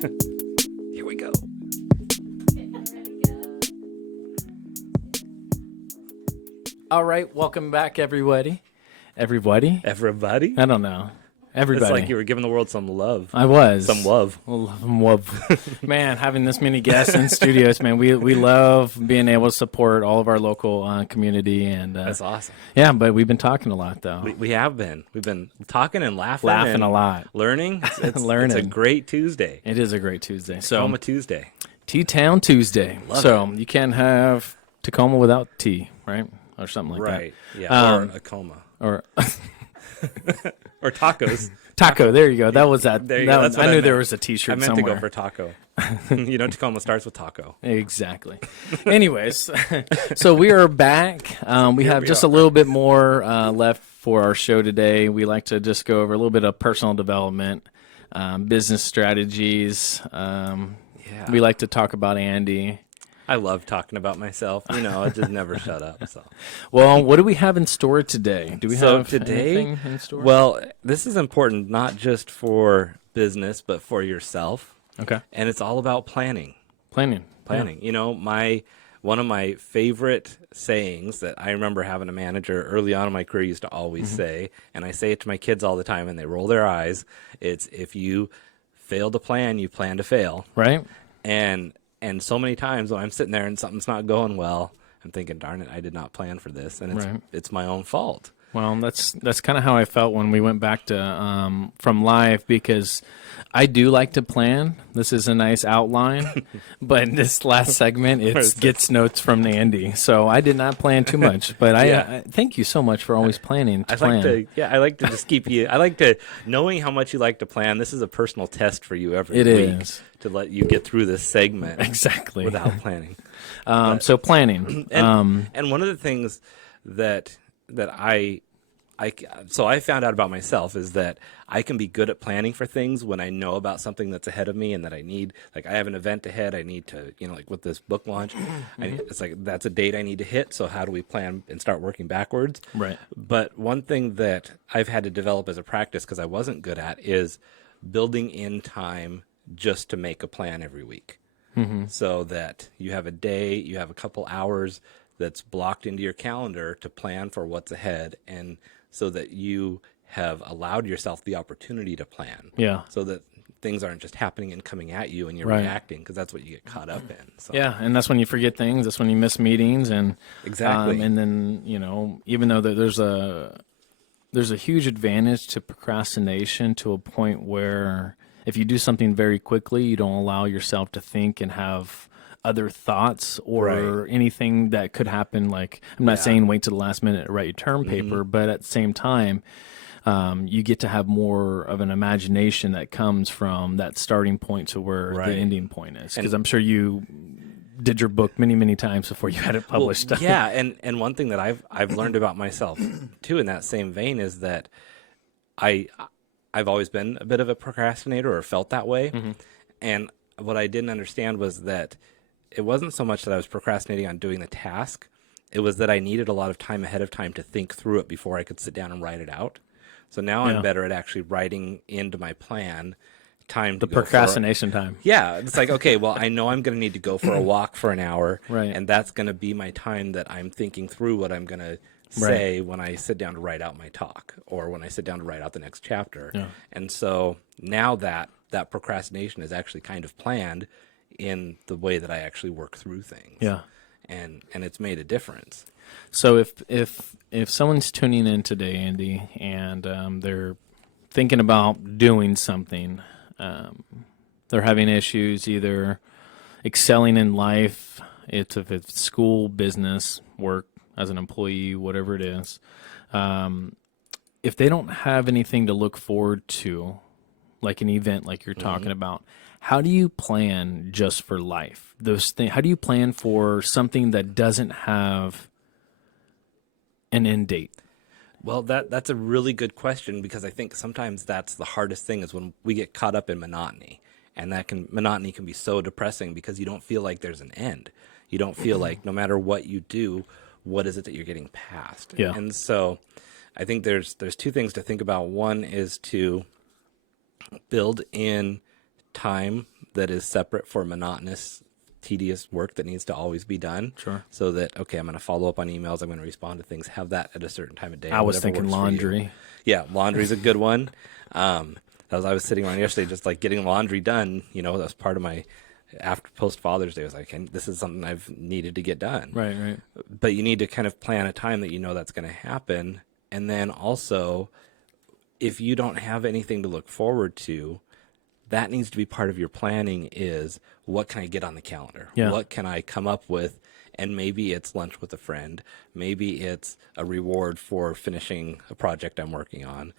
Here we go. All right, welcome back, everybody. Everybody? Everybody? I don't know. It's Everybody. like you were giving the world some love. I was. Some love. Some love. Man, having this many guests in studios, man, we love being able to support all of our local community. And That's awesome. yeah, but we've been talking a lot, though. We have been. We've been talking and laughing. Laughing and a lot. Learning. It's Learning. It's a great Tuesday. It is a great Tuesday. So Tacoma Tuesday. T-Town Tuesday. Love so you can't have Tacoma without tea, right? Or something like Right. that. Yeah. Or a coma. Or Or tacos. taco. There you go. That was that. There you that go. was, That's what I I knew meant. there was a T-shirt I meant somewhere. to go for taco. Tacoma starts with taco. Exactly. Anyways, so we are back. We have just a little bit more left for our show today. We like to just go over a little bit of personal development, business strategies. Yeah. We like to talk about Andy. I love talking about myself. I just never shut up. So. Well, what do we have in store today? Do we have today, anything in store? Well, this is important not just for business, but for yourself. Okay. And it's all about planning. Planning. One of my favorite sayings that I remember having a manager early on in my career used to always say, and I say it to my kids all the time and they roll their eyes, it's if you fail to plan, you plan to fail. Right. And so many times when I'm sitting there and something's not going well, I'm thinking, darn it, I did not plan for this, and it's my own fault. Well, that's kind of how I felt when we went back to from live, because I do like to plan. This is a nice outline, but in this last segment, it's gets notes from Andy. So I did not plan too much, but I thank you so much for always planning. I like to just keep you. I like to knowing how much you like to plan. This is a personal test for you every week to let you get through this segment exactly without planning. So planning, and one of the things that I found out about myself is that I can be good at planning for things when I know about something that's ahead of me and that I need, like I have an event ahead. I need to, like with this book launch, it's like that's a date I need to hit. So how do we plan and start working backwards? Right. But one thing that I've had to develop as a practice because I wasn't good at is building in time just to make a plan every week. So that you have a day, you have a couple hours that's blocked into your calendar to plan for what's ahead, and so that you have allowed yourself the opportunity to plan. Yeah. So that things aren't just happening and coming at you and you're reacting, because that's what you get caught up in. So. Yeah, and that's when you forget things. That's when you miss meetings, and exactly. And then even though there's a huge advantage to procrastination to a point where if you do something very quickly, you don't allow yourself to think and have other thoughts or anything that could happen. Like, I'm not saying wait to the last minute to write your term paper, but at the same time, you get to have more of an imagination that comes from that starting point to where the ending point is. Because I'm sure you did your book many, many times before you had it published. Well, yeah, and one thing that I've learned about myself too in that same vein is that I've always been a bit of a procrastinator, or felt that way. And what I didn't understand was that it wasn't so much that I was procrastinating on doing the task. It was that I needed a lot of time ahead of time to think through it before I could sit down and write it out. So now I'm better at actually writing into my plan time to go procrastination time. Yeah, it's like, okay, well, I know I'm going to need to go for a walk for an hour, Right. and that's going to be my time that I'm thinking through what I'm going to say when I sit down to write out my talk, or when I sit down to write out the next chapter. Yeah. And so now that procrastination is actually kind of planned in the way that I actually work through things. Yeah. And it's made a difference. So if someone's tuning in today, Andy, and they're thinking about doing something, they're having issues either excelling in life, if it's school, business, work as an employee, whatever it is, if they don't have anything to look forward to, like an event like you're talking about, how do you plan just for life? Those things. How do you plan for something that doesn't have an end date? Well, that's a really good question, because I think sometimes that's the hardest thing, is when we get caught up in monotony. And monotony can be so depressing, because you don't feel like there's an end. You don't feel like no matter what you do, what is it that you're getting past? Yeah. And so I think there's two things to think about. One is to build in time that is separate for monotonous, tedious work that needs to always be done. Sure. So that, okay, I'm going to follow up on emails. I'm going to respond to things. Have that at a certain time of day. I was whatever thinking works for you. laundry. Yeah, laundry's a good one. I was sitting around yesterday, just like getting laundry done. You know, that's part of my after post Father's Day. I was like, this is something I've needed to get done. Right. But you need to kind of plan a time that you know that's going to happen, and then also, if you don't have anything to look forward to, that needs to be part of your planning. Is what can I get on the calendar? Yeah. What can I come up with? And maybe it's lunch with a friend. Maybe it's a reward for finishing a project I'm working on.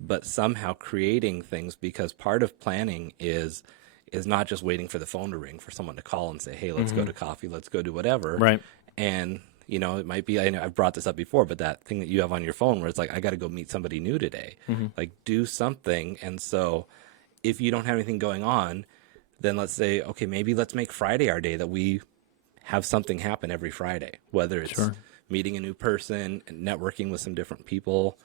But somehow creating things, because part of planning is not just waiting for the phone to ring for someone to call and say, hey, let's go to coffee, let's go do whatever. Right. And, you know, it might be, I know I've brought this up before, but that thing that you have on your phone where it's like, I got to go meet somebody new today. Like, do something. And so if you don't have anything going on, then let's say, okay, maybe let's make Friday our day that we have something happen every Friday, whether it's meeting a new person, networking with some different people.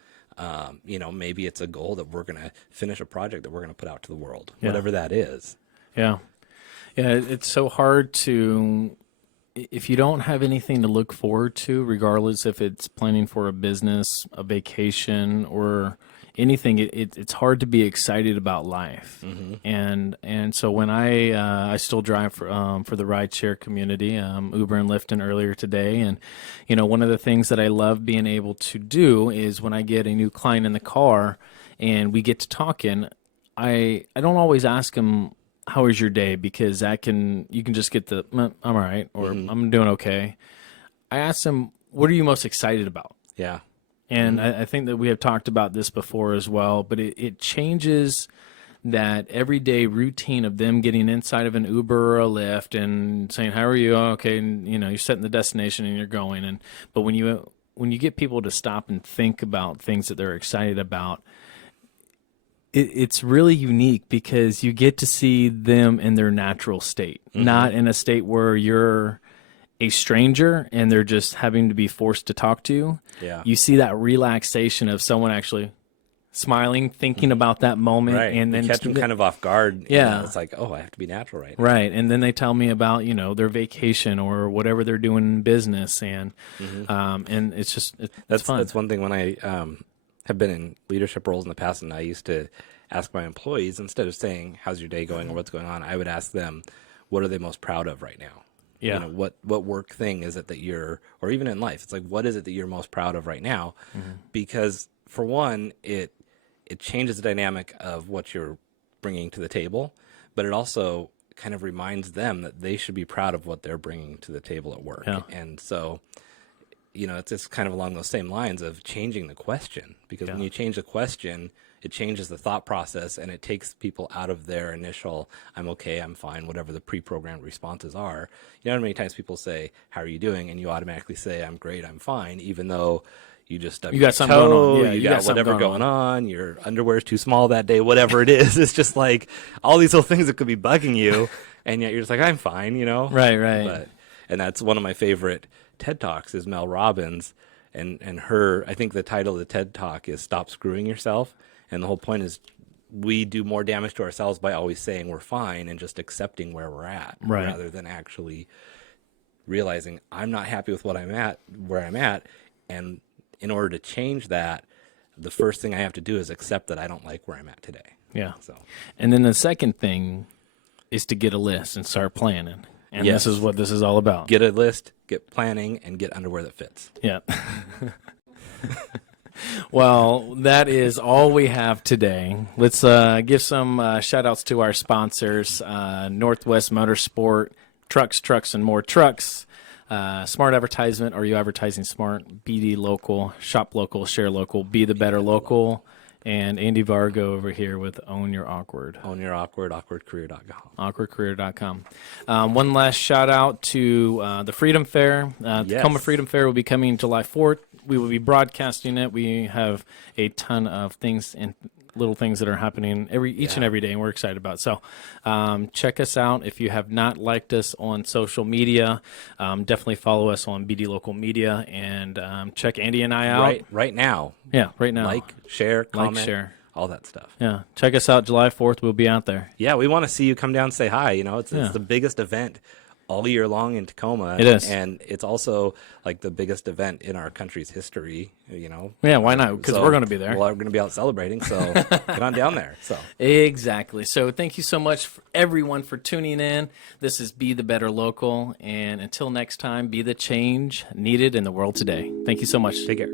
You know, maybe it's a goal that we're going to finish a project that we're going to put out to the world, whatever that is. Yeah. It's so hard to, if you don't have anything to look forward to, regardless if it's planning for a business, a vacation, or anything, it's hard to be excited about life. And so when I still drive for the rideshare community, Uber and Lyft earlier today, and you know, one of the things that I love being able to do is when I get a new client in the car and we get to talking, I don't always ask them, how was your day? Because you can just get the I'm all right, or I'm doing okay. I ask them, what are you most excited about? Yeah. And I think that we have talked about this before as well, but it changes that everyday routine of them getting inside of an Uber or a Lyft and saying, how are you? Oh, okay. And, you know, you're setting the destination and you're going. But when you get people to stop and think about things that they're excited about, it's really unique because you get to see them in their natural state, not in a state where you're a stranger and they're just having to be forced to talk to you. Yeah. You see that relaxation of someone actually smiling, thinking about that moment, Right. and then you catch them kind of off guard. Yeah. You know, it's like, oh, I have to be natural right now. right. And then they tell me about, you know, their vacation or whatever they're doing in business, and it's just it's fun. That's one thing when I have been in leadership roles in the past, and I used to ask my employees, instead of saying, how's your day going or what's going on, I would ask them, what are they most proud of right now? Yeah. You know, what work thing is it that you're, or even in life, it's like, what is it that you're most proud of right now? Because for one, it changes the dynamic of what you're bringing to the table, but it also kind of reminds them that they should be proud of what they're bringing to the table at work. Yeah. And so, you know, it's just kind of along those same lines of changing the question, because when you change the question, it changes the thought process and it takes people out of their initial, I'm okay, I'm fine, whatever the pre-programmed responses are. You know how many times people say, how are you doing? And you automatically say, I'm great, I'm fine, even though you just stubbed You got your something going on. toe, Yeah, you you got got something whatever going going on, your underwear's too small that day, whatever it is. It's just like all these little things that could be bugging you, and yet you're just like, I'm fine, you know? Right. And that's one of my favorite TED Talks is Mel Robbins, and her, I think the title of the TED Talk is Stop Screwing Yourself. And the whole point is we do more damage to ourselves by always saying we're fine and just accepting where we're at, Right. rather than actually realizing I'm not happy with where I'm at. And in order to change that, the first thing I have to do is accept that I don't like where I'm at today. Yeah. So, And then the second thing is to get a list and start planning. And Yes. this is what this is all about. get a list, get planning, and get underwear that fits. Yeah. Well, that is all we have today. Let's give some shout outs to our sponsors, Northwest Motorsport, Trucks, and More Trucks, Smart Advertisement. Are you advertising smart? BD Local, Shop Local, Share Local, Be the Better Local, and Andy Vargo over here with Own Your Awkward. Own Your Awkward, awkwardcareer.com. awkwardcareer.com. One last shout out to the Freedom Fair. The Tacoma Freedom Fair will be coming July 4th. We will be broadcasting it. We have a ton of things and little things that are happening each and every day, and we're excited about it. So check us out. If you have not liked us on social media, definitely follow us on BD Local Media, and check Andy and I out. Right now. Yeah, right now. Like, share, comment. share. all that stuff. Yeah. Check us out July 4th. We'll be out there. Yeah, we want to see you come down and say hi. You know, it's Yeah. the biggest event all year long in Tacoma. It is. And it's also like the biggest event in our country's history, you know. Yeah, why not? Because So we're going to be there. Well, we're going to be out celebrating, so get on down there. So Exactly. So thank you so much, for everyone, for tuning in. This is Be the Better Local. And until next time, be the change needed in the world today. Thank you so much. take care.